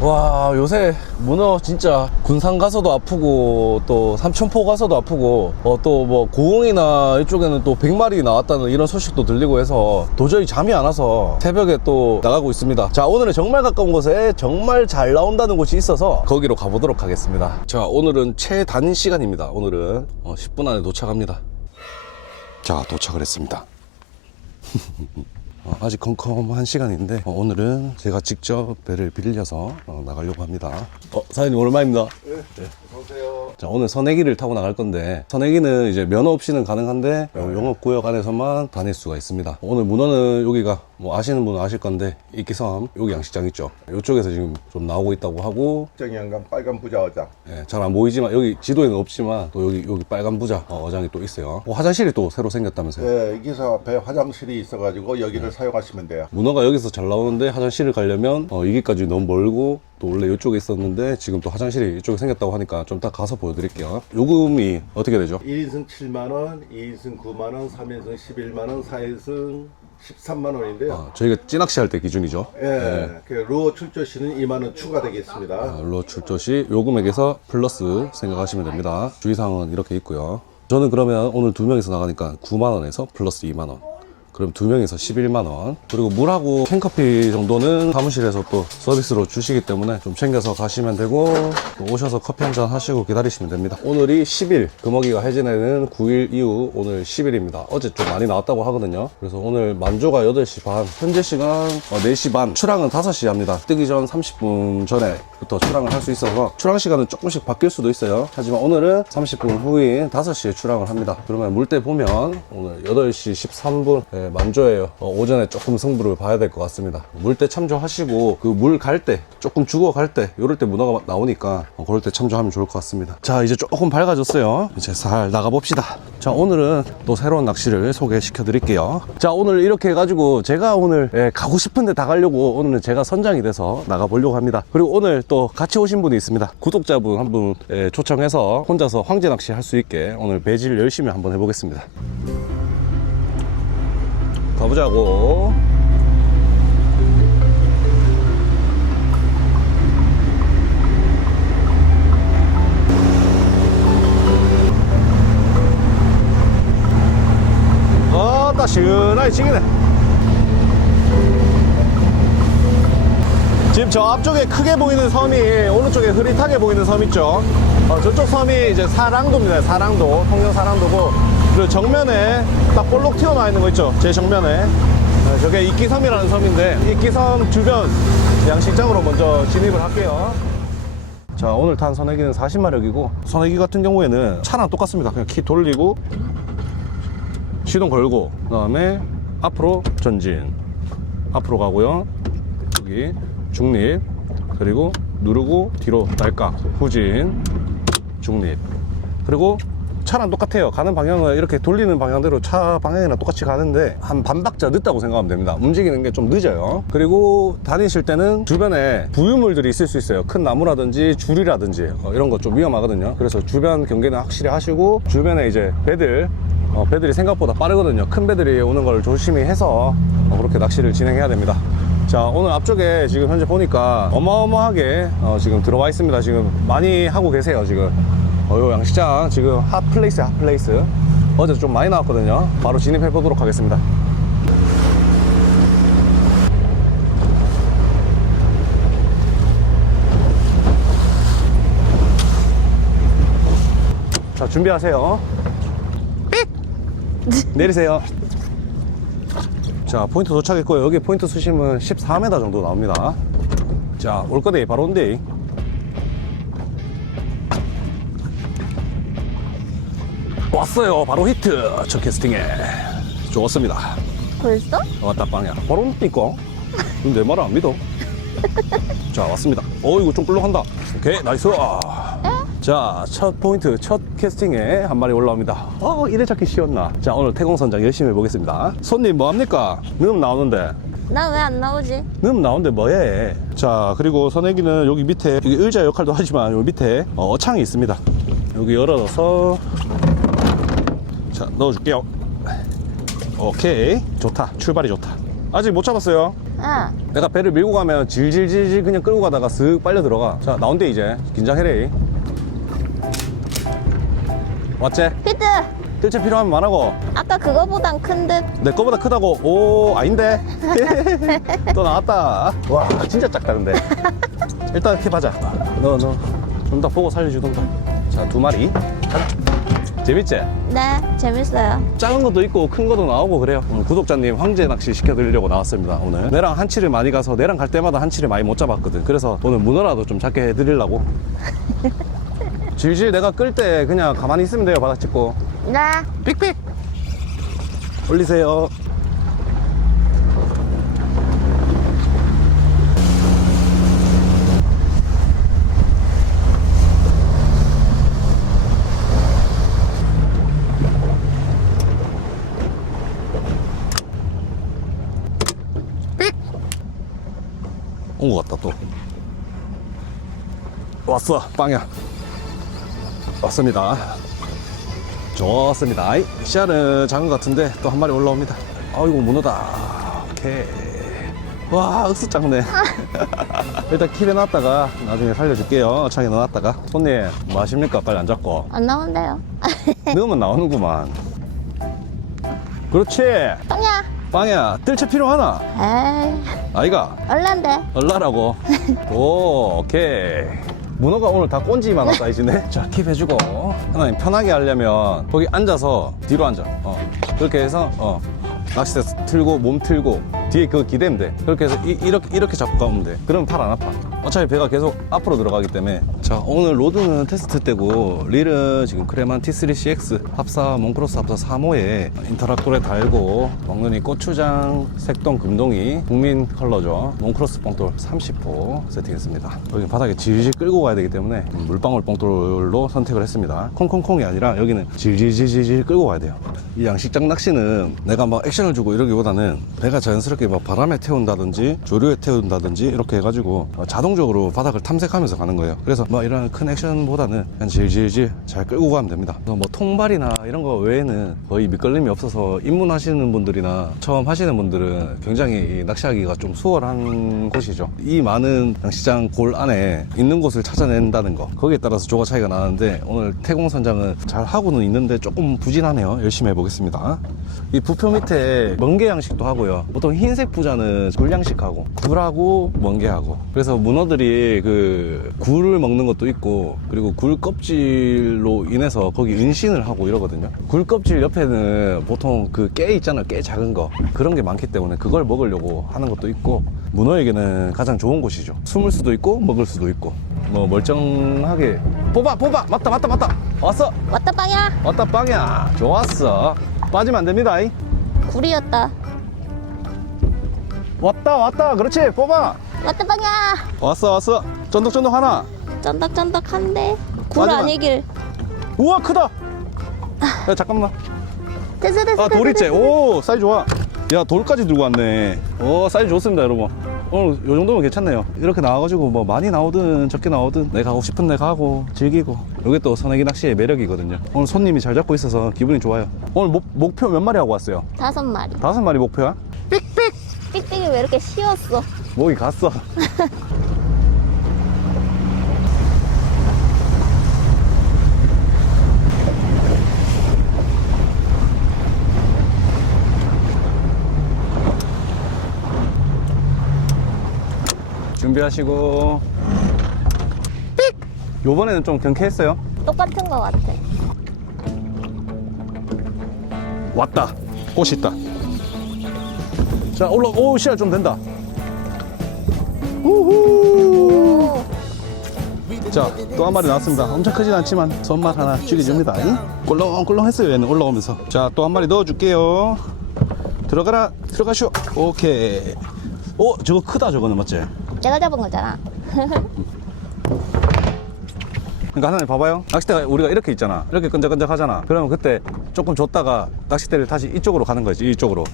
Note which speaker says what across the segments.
Speaker 1: 와 요새 문어 진짜 군산 가서도 아프고 또 삼천포 가서도 아프고 어, 또 뭐 고흥이나 이쪽에는 또 100마리 나왔다는 이런 소식도 들리고 해서 도저히 잠이 안 와서 새벽에 또 나가고 있습니다. 자 오늘은 정말 가까운 곳에 정말 잘 나온다는 곳이 있어서 거기로 가보도록 하겠습니다. 자 오늘은 최단 시간입니다. 오늘은 어, 10분 안에 도착합니다. 자 도착을 했습니다 어, 아직 컴컴한 시간인데 어, 오늘은 제가 직접 배를 빌려서 어, 나가려고 합니다. 어, 사장님 오랜만입니다. 네.
Speaker 2: 어서오세요.
Speaker 1: 자, 오늘 선해기를 타고 나갈 건데 선해기는 이제 면허 없이는 가능한데 어, 영업구역 안에서만 다닐 수가 있습니다. 오늘 문어는 여기가 뭐 아시는 분은 아실 건데 이끼섬 여기 양식장 있죠. 이쪽에서 지금 좀 나오고 있다고 하고
Speaker 2: 정양강 빨간 부자 어장.
Speaker 1: 예, 잘 안 보이지만 여기 지도에는 없지만 또 여기 여기 빨간 부자 어, 어장이 또 있어요. 어, 화장실이 또 새로 생겼다면서요.
Speaker 2: 네, 여기서 배 화장실이 있어가지고 여기를 사용하시면 돼요.
Speaker 1: 문어가 여기서 잘 나오는데 화장실을 가려면 어, 이기까지 너무 멀고 또 원래 이쪽에 있었는데 지금 또 화장실이 이쪽에 생겼다고 하니까 좀 이따 가서 보여드릴게요. 요금이 어떻게 되죠?
Speaker 2: 1인승 7만원, 2인승 9만원, 3인승 11만원, 4인승 13만 원인데요.
Speaker 1: 아, 저희가 찌낚시 할 때 기준이죠.
Speaker 2: 예, 그 루어 출조 시는 2만 원 추가되겠습니다.
Speaker 1: 아, 로 출조 시 요금액에서 플러스 생각하시면 됩니다. 주의사항은 이렇게 있고요. 저는 그러면 오늘 두 명이서 나가니까 9만 원에서 플러스 2만 원. 그럼 두 명이서 11만 원. 그리고 물하고 캔커피 정도는 사무실에서 또 서비스로 주시기 때문에 좀 챙겨서 가시면 되고 또 오셔서 커피 한 잔 하시고 기다리시면 됩니다. 오늘이 10일 금어기가 해지되는 9일 이후 오늘 10일입니다. 어제 좀 많이 나왔다고 하거든요. 그래서 오늘 만조가 8시 반, 현재 시간 4시 반, 출항은 5시 합니다. 뜨기 전 30분 전에부터 출항을 할 수 있어서 출항 시간은 조금씩 바뀔 수도 있어요. 하지만 오늘은 30분 후인 5시에 출항을 합니다. 그러면 물때 보면 오늘 8시 13분 예, 만조예요. 어, 오전에 조금 승부를 봐야 될 것 같습니다. 물 때 참조하시고 그 물 갈 때 조금 죽어 갈 때 이럴 때 문어가 나오니까 어, 그럴 때 참조하면 좋을 것 같습니다. 자 이제 조금 밝아졌어요. 이제 살 나가 봅시다. 자 오늘은 또 새로운 낚시를 소개시켜 드릴게요. 자 오늘 이렇게 해가지고 제가 오늘 예, 가고 싶은데 다 가려고 오늘은 제가 선장이 돼서 나가 보려고 합니다. 그리고 오늘 또 같이 오신 분이 있습니다. 구독자분 한분 예, 초청해서 혼자서 황제 낚시 할 수 있게 오늘 배질 열심히 한번 해보겠습니다. 가보자고. 아따 시원하게 치기네. 지금 저 앞쪽에 크게 보이는 섬이 오른쪽에 흐릿하게 보이는 섬 있죠? 어, 저쪽 섬이 이제 사랑도입니다. 사랑도. 통영 사랑도고 그리고 정면에 딱 볼록 튀어나와 있는 거 있죠? 제 정면에. 어, 저게 이끼섬이라는 섬인데 이끼섬 주변 양식장으로 먼저 진입을 할게요. 자 오늘 탄 선회기는 40마력이고 선회기 같은 경우에는 차랑 똑같습니다. 그냥 키 돌리고 시동 걸고 그 다음에 앞으로 전진. 앞으로 가고요. 여기 중립. 그리고 누르고 뒤로 날까. 후진. 중립. 그리고 차랑 똑같아요 가는 방향은 이렇게 돌리는 방향대로 차 방향이랑 똑같이 가는데 한 반박자 늦다고 생각하면 됩니다 움직이는 게 좀 늦어요 그리고 다니실 때는 주변에 부유물들이 있을 수 있어요 큰 나무라든지 줄이라든지 어, 이런 거 좀 위험하거든요 그래서 주변 경계는 확실히 하시고 주변에 이제 배들 어, 배들이 생각보다 빠르거든요. 큰 배들이 오는 걸 조심히 해서 어, 그렇게 낚시를 진행해야 됩니다. 자, 오늘 앞쪽에 지금 현재 보니까 어마어마하게 어, 지금 들어와 있습니다. 지금 많이 하고 계세요, 지금. 어, 요 양식장 지금 핫플레이스, 핫플레이스. 어제 좀 많이 나왔거든요. 바로 진입해 보도록 하겠습니다. 자, 준비하세요. 내리세요. 자, 포인트 도착했고요. 여기 포인트 수심은 14m 정도 나옵니다. 자, 올 거대 바로 온대. 왔어요. 바로 히트. 저 캐스팅에. 좋았습니다.
Speaker 3: 벌써?
Speaker 1: 어, 왔다 빵야. 바로 눕니까? 내 말을 안 믿어. 자, 왔습니다. 어, 이거 좀 끌렁한다. 오케이, 나이스. 어? 자, 첫 포인트, 첫 캐스팅에 한 마리 올라옵니다. 어, 이래 잡기 쉬웠나? 자, 오늘 태공선장 열심히 해보겠습니다. 손님, 뭐합니까? 늠 나오는데.
Speaker 3: 나 왜 안 나오지?
Speaker 1: 늠 나오는데 뭐해? 자, 그리고 선행기는 여기 밑에, 여기 의자 역할도 하지만 여기 밑에 어창이 있습니다. 여기 열어서 자, 넣어줄게요. 오케이. 좋다. 출발이 좋다. 아직 못 잡았어요.
Speaker 3: 응.
Speaker 1: 내가 배를 밀고 가면 질질질질 그냥 끌고 가다가 슥 빨려 들어가. 자, 나온대 이제. 긴장해래. 왔지?
Speaker 3: 피트!
Speaker 1: 뜰채 필요하면 말하고.
Speaker 3: 아까 그거보단 큰 듯.
Speaker 1: 내 거보다 크다고. 오, 아닌데. 또 나왔다. 와, 진짜 작다, 근데. 일단 킵하자. 너, 너. 좀 더 보고 살려주던가. 자, 두 마리. 가자. 재밌지?
Speaker 3: 네, 재밌어요.
Speaker 1: 작은 것도 있고 큰 것도 나오고 그래요. 오늘 구독자님 황제 낚시 시켜드리려고 나왔습니다. 오늘 내랑 한치를 많이 가서 내랑 갈 때마다 한치를 많이 못 잡았거든. 그래서 오늘 문어라도 좀 작게 해드리려고. 질질 내가 끌 때 그냥 가만히 있으면 돼요. 바닥 찍고.
Speaker 3: 네.
Speaker 1: 삑삑. 올리세요. 온 것 같다 또. 왔어 빵야. 왔습니다. 좋습니다. 씨알은 작은 것 같은데 또 한 마리 올라옵니다. 아이고 문어다. 오케이. 와 억수 작네. 일단 킵에 놨다가 나중에 살려줄게요. 창에 넣어놨다가. 손님 뭐 하십니까? 빨리 안 잡고.
Speaker 3: 안 나온대요.
Speaker 1: 넣으면 나오는구만. 그렇지.
Speaker 3: 빵야!
Speaker 1: 빵야 뜰채 필요하나?
Speaker 3: 에이,
Speaker 1: 아이가
Speaker 3: 얼란데.
Speaker 1: 얼라라고. 오, 오케이. 문어가 오늘 다 꼰지만한 사이즈네. 자, 킵 해주고. 하나님, 편하게 하려면 거기 앉아서 뒤로 앉아. 어. 그렇게 해서, 어. 낚싯대 틀고, 몸 틀고, 뒤에 그거 기대면 돼. 그렇게 해서 이, 렇게 이렇게 잡고 가면 돼. 그러면 팔 안 아파. 어차피 배가 계속 앞으로 들어가기 때문에. 자, 오늘 로드는 테스트 때고, 릴은 지금 크레만 T3CX 합사, 몽크로스 합사 3호에 인터락돌에 달고, 먹느니 고추장, 색동, 금동이, 국민 컬러죠. 몽크로스 뽕돌 30호 세팅했습니다. 여기 바닥에 질질 끌고 가야 되기 때문에 물방울 뽕돌로 선택을 했습니다. 콩콩콩이 아니라 여기는 질질질질 끌고 가야 돼요. 이 양식장 낚시는 내가 막 액션을 주고 이러기보다는 배가 자연스럽게 막 바람에 태운다든지 조류에 태운다든지 이렇게 해가지고 자동 적으로 바닥을 탐색하면서 가는 거예요. 그래서 뭐 이런 큰 액션보다는 그냥 질질질 잘 끌고 가면 됩니다. 뭐 통발이나 이런 거 외에는 거의 밑걸림이 없어서 입문하시는 분들이나 처음 하시는 분들은 굉장히 이 낚시하기가 좀 수월한 곳이죠. 이 많은 양식장 골 안에 있는 곳을 찾아낸다는 거 거기에 따라서 조가 차이가 나는데 오늘 태공 선장은 잘 하고는 있는데 조금 부진하네요. 열심히 해보겠습니다. 이 부표 밑에 멍게 양식도 하고요. 보통 흰색 부자는 굴 양식하고 굴하고 멍게하고 그래서 문어들이 그 굴을 먹는 것도 있고 그리고 굴 껍질로 인해서 거기 은신을 하고 이러거든요. 굴 껍질 옆에는 보통 그 깨 있잖아요. 깨 작은 거 그런 게 많기 때문에 그걸 먹으려고 하는 것도 있고 문어에게는 가장 좋은 곳이죠. 숨을 수도 있고 먹을 수도 있고 뭐 멀쩡하게 뽑아 뽑아 맞다 맞다 맞다 왔어
Speaker 3: 왔다 빵야!
Speaker 1: 왔다 빵야 좋았어 빠지면 안 됩니다 이.
Speaker 3: 굴이었다.
Speaker 1: 왔다 왔다 그렇지 뽑아
Speaker 3: 왔다 빵야!
Speaker 1: 왔어 왔어 쫀득쫀득 하나
Speaker 3: 쫀득쫀득한데. 굴
Speaker 1: 마지막.
Speaker 3: 아니길.
Speaker 1: 우와 크다 야 잠깐만
Speaker 3: 됐어, 됐어.
Speaker 1: 아
Speaker 3: 됐어,
Speaker 1: 돌 있지
Speaker 3: 됐어.
Speaker 1: 오 사이즈 좋아 야 돌까지 들고 왔네 오 사이즈 좋습니다 여러분 오늘 요 정도면 괜찮네요 이렇게 나와가지고 뭐 많이 나오든 적게 나오든 내가 가고 싶은 데 가고 즐기고 이게 또 선애기 낚시의 매력이거든요 오늘 손님이 잘 잡고 있어서 기분이 좋아요 오늘 목, 목표 몇 마리 하고 왔어요?
Speaker 3: 다섯 마리.
Speaker 1: 다섯 마리 목표야?
Speaker 3: 삑삑이 왜 이렇게 쉬웠어?
Speaker 1: 목이 갔어 준비하시고. 삑! 요번에는 좀 경쾌했어요.
Speaker 3: 똑같은 거 같아.
Speaker 1: 왔다. 꽃이 있다. 자 올라 오 씨알 좀 된다. 우후!
Speaker 3: 오,
Speaker 1: 자또 한 마리 나왔습니다. 엄청 크진 않지만 손맛 하나 죽여줍니다. 잉? 꼴렁꼴렁 했어요 얘는. 올라오면서. 자 또 한 마리 넣어줄게요. 들어가라. 들어가쇼 오케이. 오 저거 크다 저거는. 맞지?
Speaker 3: 내가 잡은 거잖아.
Speaker 1: 그러니까 하나님 봐봐요. 낚싯대가 우리가 이렇게 있잖아. 이렇게 끈적끈적 하잖아. 그러면 그때 조금 줬다가 낚싯대를 다시 이쪽으로 가는 거지 이쪽으로.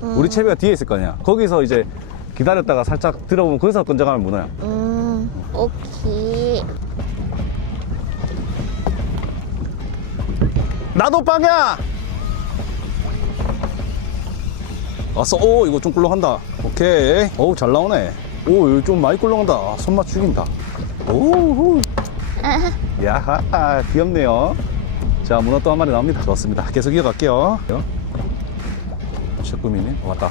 Speaker 1: 우리 채비가 뒤에 있을 거 아니야. 거기서 이제 기다렸다가 살짝 들어보면 거기서 끈적하면 문어야.
Speaker 3: 음, 오케이.
Speaker 1: 나도 빵이야! 왔어. 오 이거 좀 꿀렁한다. 오케이. 어우, 잘 나오네. 오, 좀 많이 꿀렁한다. 손맛 죽인다. 오, 야하, 귀엽네요. 자, 문어 또 한 마리 나옵니다. 좋습니다. 계속 이어갈게요. 셰꾸미님, 왔다.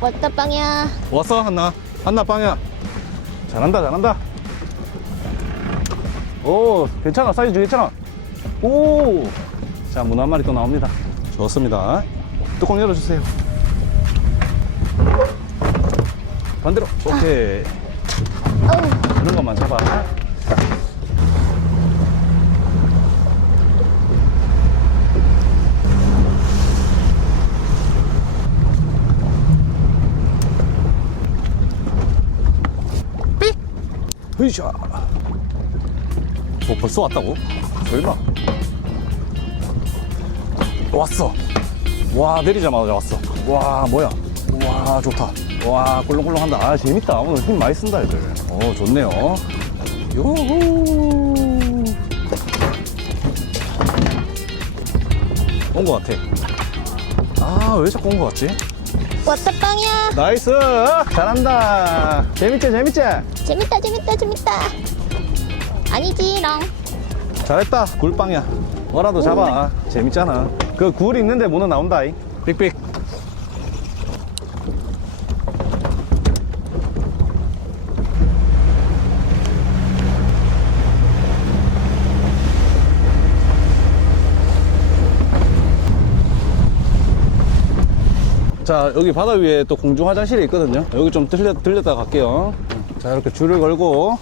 Speaker 3: 왔다 빵야.
Speaker 1: 왔어, 한나. 한나 빵야. 잘한다, 잘한다. 오, 괜찮아. 사이즈 괜찮아. 오. 자, 문어 한 마리 또 나옵니다. 좋습니다. 뚜껑 열어주세요. 반대로. 오케이. 이런 것만 잡아. 삑! 으이샤. 뭐 벌써 왔다고? 설마. 왔어. 와, 내리자마자 왔어. 와, 뭐야. 와, 좋다. 와, 꿀렁꿀렁한다. 아, 재밌다. 오늘 힘 많이 쓴다, 애들. 어, 좋네요. 요호. 온것 같아. 아, 왜 자꾸 온 것 같지?
Speaker 3: 왔다 빵야.
Speaker 1: 나이스! 잘한다. 재밌지, 재밌지?
Speaker 3: 재밌다, 재밌다, 재밌다. 아니지롱.
Speaker 1: 잘했다. 굴빵이야. 뭐라도 잡아. 재밌잖아. 그 굴 있는데 문어 나온다. 이. 삑삑. 자, 여기 바다 위에 또 공중 화장실이 있거든요. 여기 좀 들려, 들렸다 갈게요. 자, 이렇게 줄을 걸고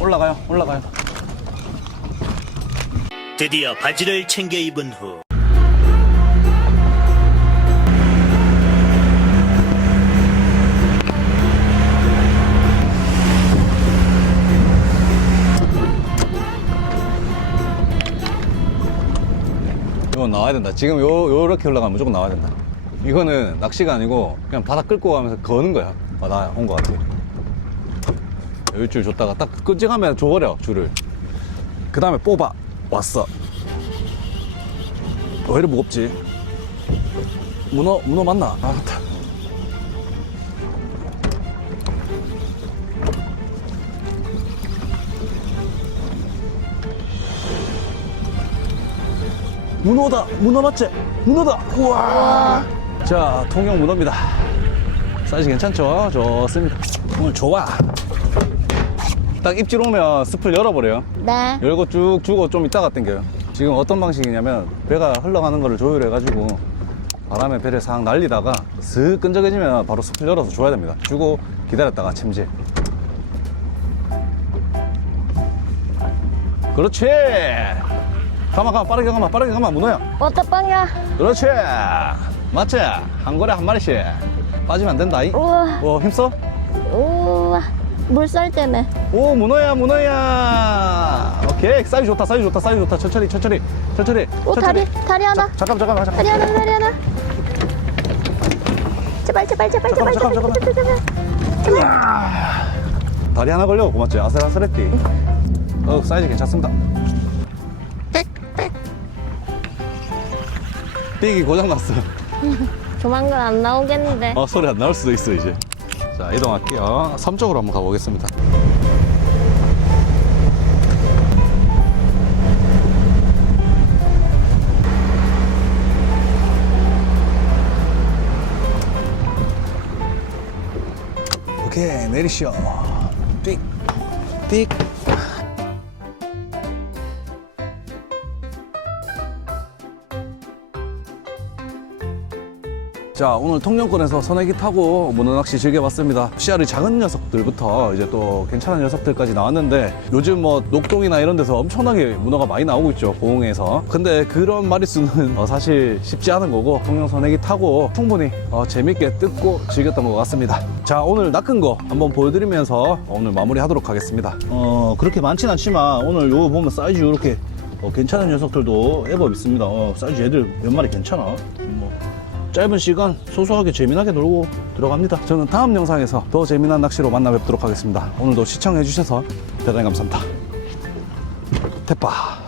Speaker 1: 올라가요. 올라가요.
Speaker 4: 드디어 바지를 챙겨 입은 후
Speaker 1: 이건 나와야 된다. 지금 요, 요렇게 올라가면 무조건 나와야 된다. 이거는 낚시가 아니고 그냥 바다 끌고 가면서 거는 거야. 아, 나온 거 같아. 여기줄 줬다가 딱 끈적하면 줘버려, 줄을. 그 다음에 뽑아. 왔어. 왜 이렇게 무겁지? 문어, 문어 맞나? 아, 맞다. 문어다! 문어 맞지? 문어다! 우와! 자, 통영 문어입니다. 사이즈 괜찮죠? 좋습니다. 오늘 좋아. 딱 입질 오면 습을 열어버려요.
Speaker 3: 네.
Speaker 1: 열고 쭉 주고 좀 이따가 당겨요. 지금 어떤 방식이냐면 배가 흘러가는 거를 조율해가지고 바람에 배를 싹 날리다가 슥 끈적해지면 바로 습을 열어서 줘야 됩니다. 주고 기다렸다가 침질. 그렇지! 가마, 가마, 빠르게 가마, 빠르게 가마, 문어야.
Speaker 3: 빵야.
Speaker 1: 그렇지. 맞지? 한 거래 한 마리씩. 빠지면 안 된다. 이.
Speaker 3: 우와,
Speaker 1: 어, 힘써?
Speaker 3: 우와. 물살 때문에.
Speaker 1: 오, 문어야, 문어야. 오케이. 사이즈 좋다, 사이즈 좋다, 사이즈 좋다. 천천히, 천천히, 천천히.
Speaker 3: 오,
Speaker 1: 천천히.
Speaker 3: 다리, 다리 하나.
Speaker 1: 자, 잠깐만, 잠깐만,
Speaker 3: 다리
Speaker 1: 잠깐만.
Speaker 3: 하나, 다리 하나. 제발, 제발, 제발, 제발,
Speaker 1: 잠깐만,
Speaker 3: 제발,
Speaker 1: 잠깐만,
Speaker 3: 제발, 제발, 제발.
Speaker 1: 다리 하나 걸려. 고맙지? 아슬아슬했디. 어, 사이즈 괜찮습니다. 삑이 고장났어.
Speaker 3: 조만간 안 나오겠는데.
Speaker 1: 어, 소리 안 나올 수도 있어, 이제. 자, 이동할게요. 섬 쪽으로 한번 가보겠습니다. 오케이, 내리시오. 띡, 띡. 자 오늘 통영권에서 선회기 타고 문어낚시 즐겨봤습니다. 씨알이 작은 녀석들부터 이제 또 괜찮은 녀석들까지 나왔는데 요즘 뭐 녹동이나 이런 데서 엄청나게 문어가 많이 나오고 있죠 고흥에서. 근데 그런 마리수는 어, 사실 쉽지 않은 거고 통영 선회기 타고 충분히 어, 재밌게 뜯고 즐겼던 것 같습니다. 자 오늘 낚은 거 한번 보여드리면서 오늘 마무리 하도록 하겠습니다. 어 그렇게 많진 않지만 오늘 요거 보면 사이즈 이렇게 어, 괜찮은 녀석들도 애법 있습니다. 어, 사이즈 애들 몇 마리 괜찮아? 뭐 짧은 시간 소소하게 재미나게 놀고 들어갑니다. 저는 다음 영상에서 더 재미난 낚시로 만나 뵙도록 하겠습니다. 오늘도 시청해주셔서 대단히 감사합니다. 대빠.